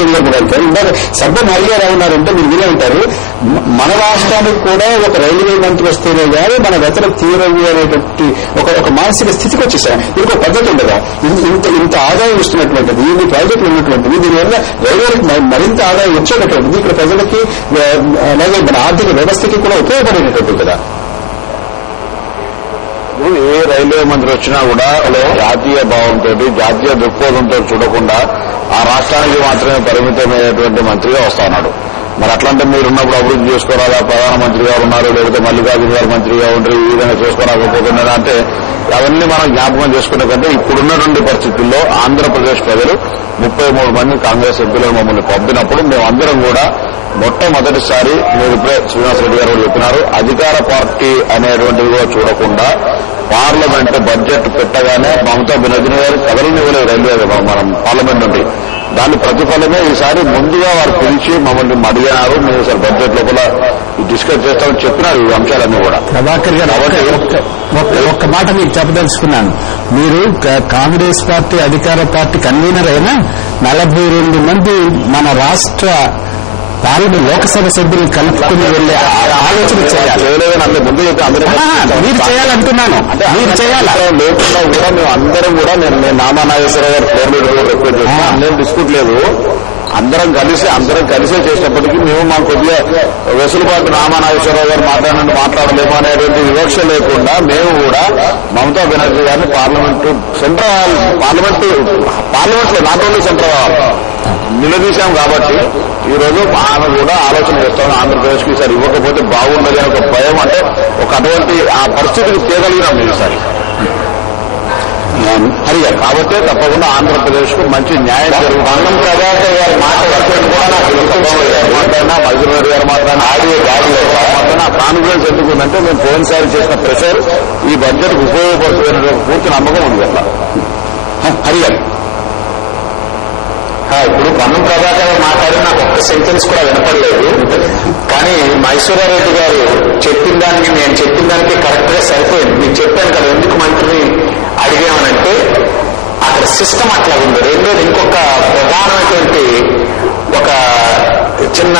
సందర్భంగా ఇందాక సబ్బం హరిగారు ఉన్నారంటే మీరు వినే ఉంటారు, మన రాష్ట్రానికి కూడా ఒక రైల్వే మంత్రి వస్తేనే కానీ మన వెతలు తీరవు అనేటువంటి ఒక మానసిక స్థితికి వచ్చేసాం. ఇంకో పద్ధతి ఉండదా? ఇంత ఆదాయం ఇస్తున్నటువంటిది, ఇన్ని ప్రాజెక్టులు ఉన్నటువంటిది, దీనివల్ల రైల్వేలకు మరింత ఆదాయం వచ్చేటటువంటిది, ఇక్కడ ప్రజలకి అలాగే మన ఆర్థిక వ్యవస్థకి కూడా ఉపయోగపడేటటువంటి కదా. ఏ రైల్వే మంత్రి వచ్చినా కూడా జాతీయ భావంతో జాతీయ దృక్పథంతో చూడకుండా ఆ రాష్ట్రానికి మాత్రమే పరిమితమైనటువంటి మంత్రిగా వస్తా ఉన్నాడు. మరి అట్లాంటి మీరున్నప్పుడు అభివృద్ధి చేసుకోరాదా? ప్రధానమంత్రి గారు ఉన్నారు, లేకపోతే మల్లికార్జున గారు మంత్రిగా ఉంటారు, ఈ విధంగా చేసుకోరాకపోతున్నారా అంటే అవన్నీ మనం జ్ఞాపకం చేసుకునే కంటే ఇప్పుడున్నటువంటి పరిస్థితుల్లో ఆంధ్రప్రదేశ్ ప్రజలు 33 మంది కాంగ్రెస్ ఎంపీలను మమ్మల్ని పంపినప్పుడు మేమందరం కూడా మొట్టమొదటిసారి మీరు ఇప్పుడే శ్రీనివాసరెడ్డి గారు చెప్పినారు, అధికార పార్టీ అనేటువంటిది కూడా చూడకుండా పార్లమెంట్ బడ్జెట్ పెట్టగానే మమతా బెనర్జీ గారు కదలనివ్వలేదు రైల్వే మనం పార్లమెంట్ నుండి. దాని ప్రతిఫలమే ఈసారి ముందుగా వారు పిలిచి మమ్మల్ని అడిగినారు, మేము సార్ బడ్జెట్ లోపల డిస్కస్ చేస్తామని చెప్పినారు ఈ అంశాలన్నీ కూడా. ప్రభాకర్ గారు ఒక్క మాట మీకు చెప్పదలుచుకున్నాను. మీరు కాంగ్రెస్ పార్టీ అధికార పార్టీ కన్వీనర్ అయినా 42 మంది మన రాష్ట్ర పార్లమెంట్ లోకసభ సభ్యులు కలుపుకుని వెళ్లే ఆలోచన చేయాలి. మీరు చేయాలంటున్నాను, మీరు చేయాలి. లేకుండా కూడా మేము అందరం కూడా నేను నామానాగేశ్వరరావు గారు ఫోన్ రిక్వెస్ట్ చేస్తాను, నేను డిస్ప్యూట్ లేదు. అందరం కలిసే చేసినప్పటికీ మేము మాకు కొద్దిగా వెసులుబాటు నామానాగేశ్వరరావు గారు మాట్లాడలేము అనేటువంటి వివక్ష లేకుండా మేము కూడా మమతా బెనర్జీ గారిని parliament not only central hall నిలదీశాం. కాబట్టి ఈ రోజు ఆమె కూడా ఆలోచన చేస్తాం, ఆంధ్రప్రదేశ్ కి ఈసారి ఇవ్వకపోతే బాగుండదు అని ఒక భయం, అంటే ఒక అటువంటి ఆ పరిస్థితికి తేగలిగినాం మేము ఈసారి అడిగారు. కాబట్టి తప్పకుండా ఆంధ్రప్రదేశ్ కు మంచి న్యాయం జరుగుతుంది. ప్రభాకర్ గారి మాట్లాడినా మల్లిరెడ్డి గారు మాట్లాడినా ఆడియో గాడిలో నా కాన్ఫిడెన్స్ ఎందుకు ఉందంటే మేము పోయినసారి చేసిన ప్రెషర్ ఈ బడ్జెట్ ఉపయోగపడుతున్న పూర్తి నమ్మకం ఉంది అట్లా అడిగారు. ఇప్పుడు పన్నం ప్రభాకర్ గారు మాట్లాడి నాకు ఒక్క సెంటెన్స్ కూడా వినపడలేదు. కానీ మైసూరారెడ్డి గారు చెప్పిన దానికి నేను చెప్పిన దానికి కరెక్ట్ గా సరిపోయింది. మీకు చెప్పాను కదా ఎందుకు మంత్రిని అడిగామనంటే అక్కడ సిస్టమ్ అట్లా ఉంది. రెండోది ఇంకొక ప్రధానమైనటువంటి ఒక చిన్న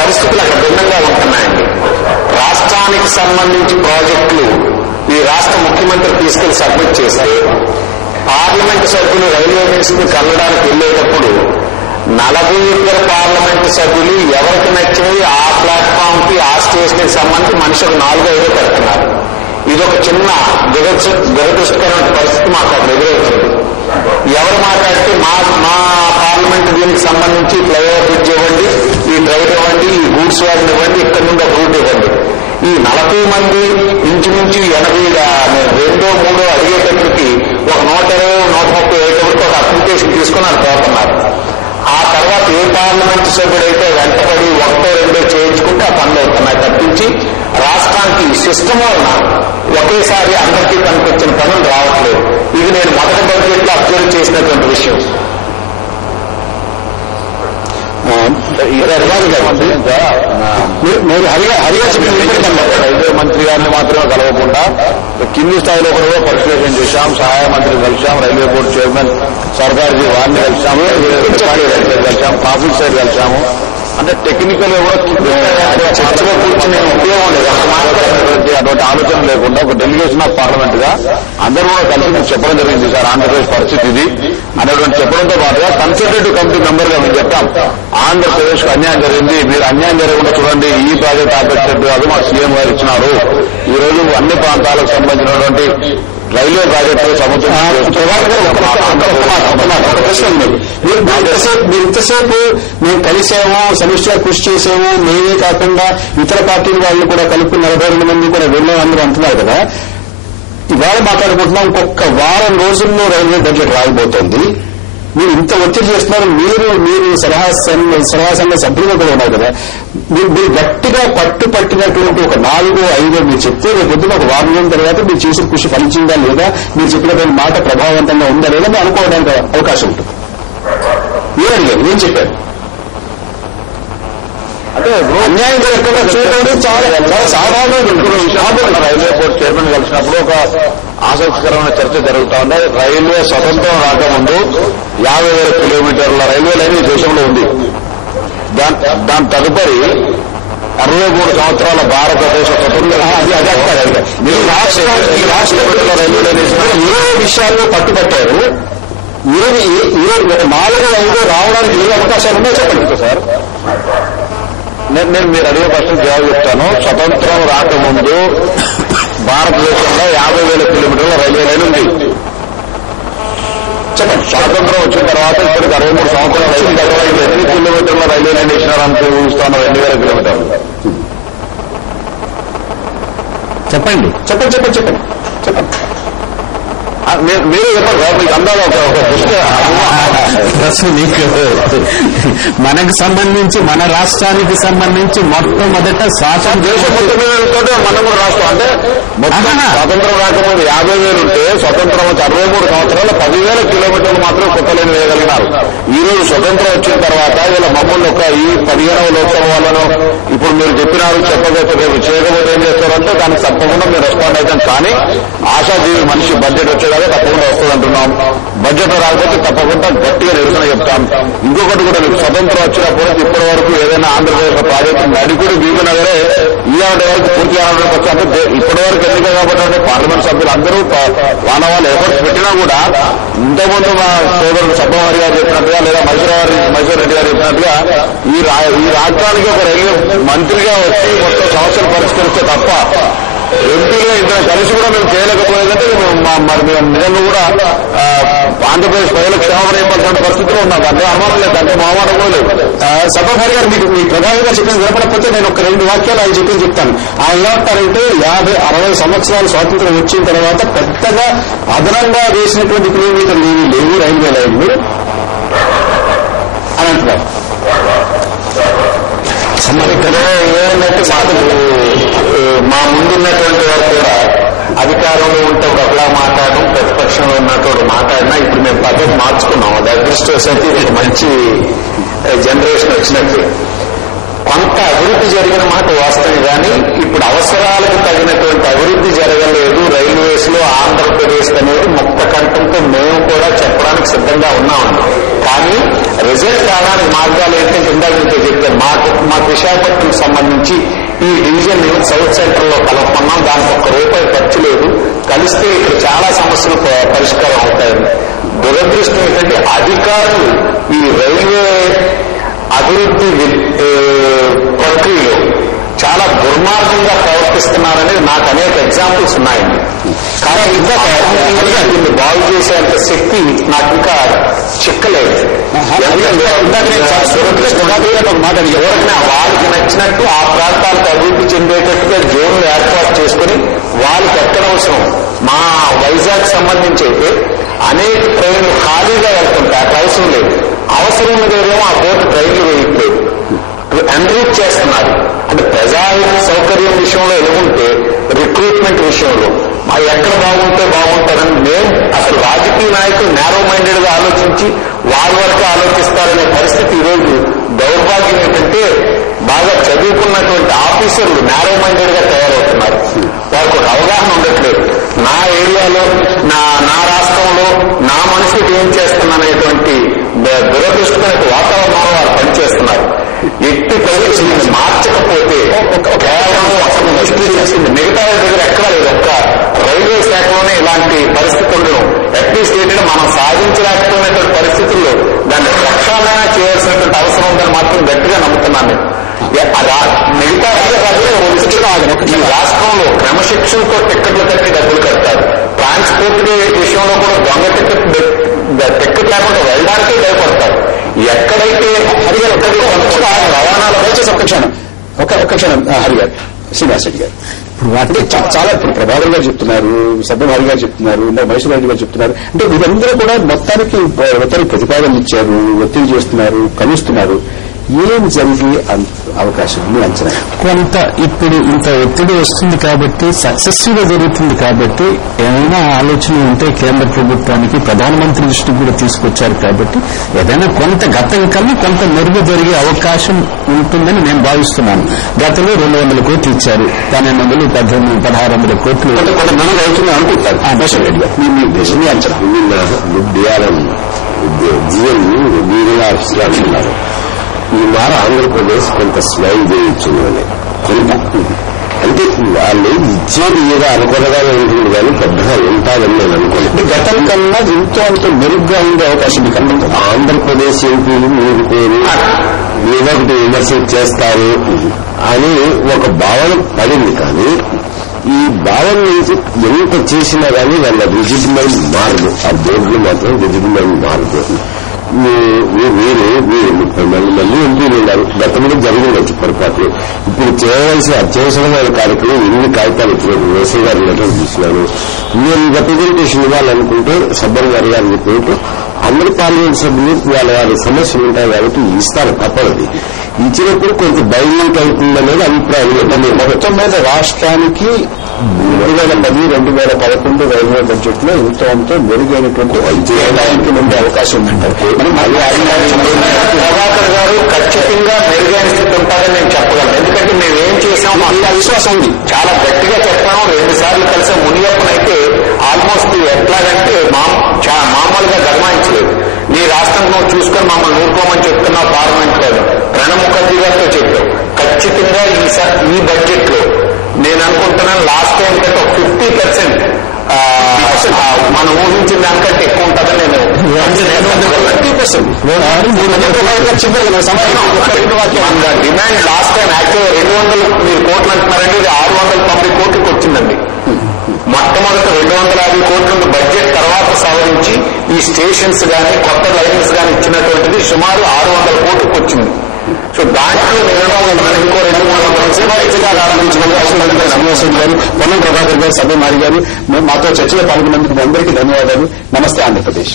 పరిస్థితులు అక్కడ భిన్నంగా ఉంటున్నాయండి. రాష్ట్రానికి సంబంధించి ప్రాజెక్టులు ఈ రాష్ట్ర ముఖ్యమంత్రి తీసుకెళ్లి సబ్మిట్ చేస్తే పార్లమెంటు సభ్యులు రైల్వే మినిస్టర్ని కలవడానికి వెళ్లేటప్పుడు 42 పార్లమెంటు సభ్యులు ఎవరికి నచ్చినవి ఆ ప్లాట్ఫామ్ కి ఆ స్టేషన్ కి సంబంధించి మనిషికి 4-5 పెడుతున్నారు. ఇదొక చిన్న దురదృష్టకరమైన పరిస్థితి మాకు అక్కడ ఎదురవుతుంది. ఎవరు మాట్లాడితే మా పార్లమెంట్ దీనికి సంబంధించి ఫ్లైఓవర్ బ్రిడ్జ్ ఇవ్వండి, ఈ డ్రైవ్ ఇవ్వండి, ఈ గూడ్స్ వ్యాన్ ఇవ్వండి, ఇక్కడ నుండి ఒక రూట్ ఇవ్వండి. ఈ 40 మంది ఇంచుమించు 82-3 అడిగేటప్పటికి ఒక 120-130 అయ్యేటప్పటికి ఒక అప్లికేషన్ తీసుకుని అది పోతున్నారు. ఆ తర్వాత ఏ పార్లమెంటు సభ్యుడైతే వెంటబడి 1-2 చేయించుకుంటే ఆ పనులు అవుతున్నాయి తప్పించి రాష్ట్రానికి సిస్టమ్ వలన ఒకేసారి అందరికీ కనిపించిన పనులు రావట్లేదు. ఇది నేను మొదటి బడ్జెట్ లో అబ్జర్వ్ చేసినటువంటి విషయం. రైల్వే మంత్రి గారిని మాత్రమే కలవకుండా కింది స్థాయిలో కూడా పరిశీలన చేశాం. సహాయ మంత్రి కలిశాం, రైల్వే బోర్డు చైర్మన్ సర్కార్జీ వారిని కలిశాము, ట్రాఫిక్ సైడ్ కలిశాము. అంటే టెక్నికల్ గా కూడా చర్చలో కూర్చునే ఉపయోగం లేదు. అటువంటి ఆలోచన లేకుండా ఒక డెలిగేషన్ ఆఫ్ పార్లమెంట్ గా అందరూ కూడా కలిసి మీకు చెప్పడం జరిగింది సార్ ఆంధ్రప్రదేశ్ పరిస్థితి ఇది అనేటువంటి చెప్పడంతో పాటుగా కన్సల్టేటివ్ కమిటీ మెంబర్ గా మేము చెప్తాం ఆంధ్రప్రదేశ్ కు అన్యాయం జరిగింది, మీరు అన్యాయం జరగకుండా చూడండి, ఈ ప్రాజెక్ట్ ఆపేటట్టు అది మా సీఎం గారు ఇచ్చినారు. ఈ రోజు అన్ని ప్రాంతాలకు సంబంధించినటువంటి రైల్వే ప్రాజెక్టులు ఇంతసేపు మేము కలిసాము, సమిష్టిగా కృషి చేసాము, మేమే కాకుండా ఇతర పార్టీల వాళ్ళు కూడా కలిపి 42 మంది కూడా వెళ్ళాం అందరూ అంటున్నారు కదా. ఇవాళ మాట్లాడుకుంటున్నాం, ఇంకొక వారం రోజుల్లో రైల్వే బడ్జెట్ రాకపోతుంది. మీరు ఇంత ఒత్తిడి చేస్తున్నారు. మీరు సలహా సంఘ సభ్యులు కూడా ఉన్నారు కదా, మీరు గట్టిగా పట్టినటువంటి ఒక 4-5 మీరు చెప్తే రేపు పొద్దున ఒక వారం రోజుల తర్వాత మీరు చేసిన కృషి ఫలించిందా లేదా, మీరు చెప్పినటువంటి మాట ప్రభావవంతంగా ఉందా లేదా మీరు అనుకోవడానికి అవకాశం ఉంటుంది. ఏం అడిగారు, ఏం చెప్పారు? అంటే అన్యాయం జరగకుండా చూడడం చాలా సాధారణ. రైల్వే బోర్డు చైర్మన్ కలిసినప్పుడు ఒక ఆసక్తికరమైన చర్చ జరుగుతా ఉంది. రైల్వే స్వతంత్రం రాకముందు 50,000 కిలోమీటర్ల రైల్వే లైన్ ఈ దేశంలో ఉంది. దాని తదుపరి 63 సంవత్సరాల భారతదేశ స్వతంత్ర మీరు రాష్ట్ర రైల్వే లైన్ 20 విషయాల్లో పట్టుబట్టారు. 4-5 రావడానికి ఏ అవకాశాలు ఉన్నాయో చెప్పండి సార్. నేను మీరు అడిగే ప్రశ్న జవాబు చెప్తాను. స్వతంత్రం రాకముందు భారతదేశంలో 50,000 కిలోమీటర్ల రైల్వే లైన్ ఉంది. చెప్పండి. స్వాతంత్రం వచ్చిన తర్వాత ఇప్పటికి 63 సంవత్సరాలు అయిన తర్వాత ఎన్ని కిలోమీటర్ల రైల్వే లైన్ వేసినారంటే ఊహిస్తాను 2,000 కిలోమీటర్లు. చెప్పండి. మీరు చెప్పండి. మీకు అందాల ఒక దృష్టి నీకు మనకు సంబంధించి మన రాష్ట్రానికి సంబంధించి మొట్టమొదట దేశం మొత్తం మీద మనం కూడా రాష్ట్రం అంటే మొత్తం స్వాతంత్రం రాకముందు 50,000 ఉంటే స్వతంత్రం వచ్చి 63 సంవత్సరాలు 10,000 కిలోమీటర్లు మాత్రం కొత్త లైన్ వేయగలిగినారు. ఈ రోజు స్వతంత్రం వచ్చిన తర్వాత వీళ్ళ మమ్మల్ని ఒక ఈ 15వ లోక్సభ వాళ్ళను ఇప్పుడు మీరు చెప్పినారు చెప్పకపోతే రేపు చేయకపోతే ఏం చేస్తారంటే దానికి తప్పకుండా మీరు రెస్పాండ్ అవుతాం. కానీ ఆశాజీవి మనిషి బడ్జెట్ వచ్చేదాకా తప్పకుండా వస్తుందంటున్నాం. బడ్జెట్ రాకపోతే తప్పకుండా గట్టిగా నిరసన చెప్తాం. ఇంకొకటి కూడా మీకు స్వతంత్రం వచ్చినప్పుడు ఇప్పటి వరకు ఏదైనా ఆంధ్రప్రదేశ్ ప్రాజెక్టు నడికుడు భీమనగరే ఇలాంటి వరకు పూర్తి కావడానికి అంటే ఇప్పటి వరకు ఎన్నిక కాబట్టి పార్లమెంట్ సభ్యులు అందరూ వాళ్ళ ఎఫర్ట్స్ పెట్టినా కూడా ఇంతకుముందు మా సోదరుడు సబ్బవారి గారు చెప్పినట్టుగా లేదా మైసూర్ రెడ్డి గారు చెప్పినట్టుగా ఈ రాష్ట్రానికి ఒక రైల్వే మంత్రిగా వచ్చి మొత్తం సమస్యలు పరిష్కరిస్తే తప్ప ఎంపీగా ఇద్దరు కలిసి కూడా మేము చేయలేకపోయేదంటే మరి మేము నిజంగా కూడా ఆంధ్రప్రదేశ్ ప్రజలకు క్షేమం ఇవ్వాల్సిన పరిస్థితిలో ఉన్నాం. అంటే అనుమానం లేదు, అంటే మామాటం కూడా లేదు. సభారి గారు మీ ప్రధానిగా చెప్పిన వినపడకపోతే నేను ఒక 2 వాక్యాలు ఆయన చెప్తాను. ఆయన ఏమంటారంటే 50-60 సంవత్సరాలు స్వాతంత్రం వచ్చిన తర్వాత పెద్దగా అదనంగా వేసినటువంటి కిలోమీటర్లు ఏమీ లేవు రైల్వే లైన్లు అని అంటున్నారు. మా ముందున్నటువంటి వారు కూడా అధికారంలో ఉంటే ఒకలా మాట్లాడడం, ప్రతిపక్షంలో ఉన్నటువంటి మాట్లాడినా ఇప్పుడు మేము పద్ధతి మార్చుకున్నాం. అది అదృష్టవశాత్తు ఇది మంచి జనరేషన్ వచ్చినట్టు కొంత అభివృద్ధి జరిగిన మాట వాస్తవం. కానీ ఇప్పుడు అవసరాలకు తగినటువంటి అభివృద్ధి జరగలేదు రైల్వేస్ లో ఆంధ్రప్రదేశ్ అనేది ముక్త కంఠంతో మేము కూడా చెప్పడానికి సిద్ధంగా ఉన్నాం. కానీ రిజల్ట్ రావడానికి మార్గాలు ఏంటంటే ఇందాక మీతో చెప్పారు. మాకు విశాఖపట్నం సంబంధించి ఈ డివిజన్ సౌత్ సెంటర్ లో కలుపుకున్నాం. దానికి ₹1 ఖర్చు లేదు. కలిస్తే ఇక్కడ చాలా సమస్యలు పరిష్కారం అవుతాయని. దురదృష్టం ఏంటంటే అధికారులు ఈ రైల్వే అభివృద్ధి ప్రక్రియలో చాలా దుర్మార్గంగా ప్రవర్తిస్తున్నారనేది నాకు అనేక ఎగ్జాంపుల్స్ ఉన్నాయండి. కానీ ఇంకా దీన్ని బాగు చేసేంత శక్తి నాకు ఇంకా చిక్కలేదు. ఎవరైనా వాళ్ళకి నచ్చినట్టు ఆ ప్రాంతాలకు అభివృద్ధి చెందేటట్టుగా జోన్లు ఏర్పాటు చేసుకుని వాళ్ళకి ఎక్కడ అవసరం. మా వైజాగ్ సంబంధించి అయితే అనేక ట్రైన్లు ఖాళీగా వెళ్తుంటాయి, అక్కడ అవసరం లేదు. అవసరం లేదేమో ఆ బోర్డు ట్రైన్లు వేయట్లేదు, ఎన్రూట్ చేస్తున్నారు. అంటే ప్రజాహిత సౌకర్యం విషయంలో ఎదుగుంటే రిక్రూట్మెంట్ విషయంలో మా ఎక్కడ బాగుంటే బాగుంటుందని మేము అసలు రాజకీయ నాయకులు నేరో మైండెడ్ గా ఆలోచించి వారి వరకు ఆలోచిస్తారనే పరిస్థితి ఈరోజు దౌర్భాగ్యం ఏంటంటే బాగా చదువుకున్నటువంటి ఆఫీసర్లు నేరో మైండెడ్ గా తయారవుతున్నారు. వారికి ఒక అవగాహన ఉండట్లేదు. నా ఏరియాలో నా రాష్ట్రంలో నా మనసుకి ఏం చేస్తున్నాననేటువంటి దురదృష్టమైన వాతావరణంలో వారు పనిచేస్తున్నారు. ఎట్టి పరిస్థితులను మార్చకపోతే కేవలం అసలు దృష్టి చేసింది మిగతా దగ్గర ఎక్కడా లేదు. ఒక్క రైల్వే శాఖలోనే ఇలాంటి పరిస్థితి ఉండడం అట్లీస్ట్ ఏంటంటే మనం సాధించలేకపోయినటువంటి పరిస్థితుల్లో దాన్ని ప్రక్షాళన చేయాల్సినటువంటి అవసరం ఉందని మాత్రం గట్టిగా నమ్ముతున్నాను. మిగతా ఈ రాష్ట్రంలో క్రమశిక్షణతో టిక్కెట్లు కట్టి డబ్బులు కడతారు. ట్రాన్స్పోర్ట్ విషయంలో కూడా దొంగ టిక్కెట్ లేకుండా వెళ్ళడానికే భయపడతారు. ఎక్కడైతే రవాణాలో ఒక్క క్షణం హరిగారు, శ్రీనివాస్ రెడ్డి గారు ఇప్పుడు వాటిని చాలా ఇప్పుడు ప్రభాకర్ గారు చెప్తున్నారు, సభ్యవారి గారు చెప్తున్నారు, మైసూర్ రెడ్డి గారు చెప్తున్నారు. అంటే వీరందరూ కూడా మొత్తానికి ప్రతిపాదనలు ఇచ్చారు, ఒత్తిడి చేస్తున్నారు, కలుస్తున్నారు. ఏం జరిగే అవకాశం ఉంది అంచనా? కొంత ఇప్పుడు ఇంత ఒత్తిడి వస్తుంది కాబట్టి సక్సెసివ్ గా జరుగుతుంది కాబట్టి ఏమైనా ఆలోచన ఉంటే కేంద్ర ప్రభుత్వానికి ప్రధానమంత్రి దృష్టికి కూడా తీసుకొచ్చారు కాబట్టి ఏదైనా కొంత గతం కన్నా కొంత మెరుగు జరిగే అవకాశం ఉంటుందని నేను భావిస్తున్నాను. గతంలో 200 కోట్లు ఇచ్చారు, 1200 1600 కోట్లు కొంత మనం అవుతుంది అనుకుంటారు. మీ అంచనా? ఉన్నారు ఈ మార ఆంధ్రప్రదేశ్ కొంత స్మైల్ చేయించింది కొంత. అంటే వాళ్ళు ఇచ్చేది ఏదో అనుకూలంగానే ఉంటుంది కానీ పెద్దగా ఉంటారని నేను అనుకోలేదు. గతం కన్నా ఎంతో అంత మెరుగ్గా ఉండే అవకాశం మీకు అనుకుంటుంది. ఆంధ్రప్రదేశ్ ఎంపీలు మీరు పేరు ఏదో ఒకటి విమర్శ చేస్తారు అని ఒక భావన పడింది. కానీ ఈ భావన నుంచి ఎంత చేసినా కానీ వాళ్ళ రిజిడ్మెంట్ మారదు. ఆ బోర్డులు మాత్రం రిజిడ్మెంట్ మారదు. మీరు 30 మంది ఎంపీలు ఉన్నారు. గతంలో జరిగిండొచ్చు పొరపాట్లు. ఇప్పుడు చేయవలసిన అత్యవసరమైన కార్యక్రమం ఎన్ని కాగితాలు ఇచ్చినట్టు వేసే గారి లెటర్ చూసినాను. మీరు రిప్రజెంటేషన్ ఇవ్వాలనుకుంటే సబ్బర్ గారు గారు చెప్పినట్టు అందరు పార్లమెంట్ సభ్యులు వారి సమస్యలు ఉంటాయి కాబట్టి ఇస్తారు, తప్పదు. ఇచ్చినప్పుడు కొంత డైల్యూట్ అవుతుందనేది అభిప్రాయం. మొత్తం మీద రాష్ట్రానికి 2010-2011 రైల్వే బడ్జెట్ లో ఎంతో అంతో మెరుగైనటువంటి కేటాయింపులు ఉండే అవకాశం ఉందంటారు. ప్రభాకర్ గారు ఖచ్చితంగా మెరుగైన స్థితి ఉంటారని నేను చెప్పగలను. ఎందుకంటే మేము ఏం చేసాం మాకు విశ్వాసం ఉంది. చాలా గట్టిగా చెప్పాము. 2 సార్లు కలిసాం. మునియప్పనైతే ఆల్మోస్ట్ ఎట్లాగంటే మామూలుగా గర్మాయించలేదు. నీ రాష్ట్రం నువ్వు చూసుకొని మమ్మల్ని ఊరుకోమని చెప్తున్నావు పార్లమెంట్ లో. ప్రణబ్ ముఖర్జీ గారితో చెప్పావు. ఖచ్చితంగా ఈ బడ్జెట్ లో నేను అనుకుంటున్నాను లాస్ట్ టైం కంటే 50% మనం ఊహించిన దానికంటే ఎక్కువ ఉంటుందని నేను డిమాండ్ లాస్ట్ టైం యాక్చువల్ 200 మీరు కోట్లు అంటున్నారండి. ఇది 690 కోట్లకు వచ్చిందండి. మొట్టమొదటి 250 కోట్ల బడ్జెట్ తర్వాత సవరించి ఈ స్టేషన్స్ గానీ కొత్త లైన్స్ గానీ ఇచ్చినటువంటిది సుమారు 600 కోట్లకు వచ్చింది. సో దాంట్లో ఇంకో 200 శ్రీనివాసరెడ్డి గారు, పొన్నం ప్రభాకర్ గారు, సభ మారి గారు మాతో చర్చలో పాల్గొన్నందుకు అందరికీ ధన్యవాదాలు. నమస్తే ఆంధ్రప్రదేశ్.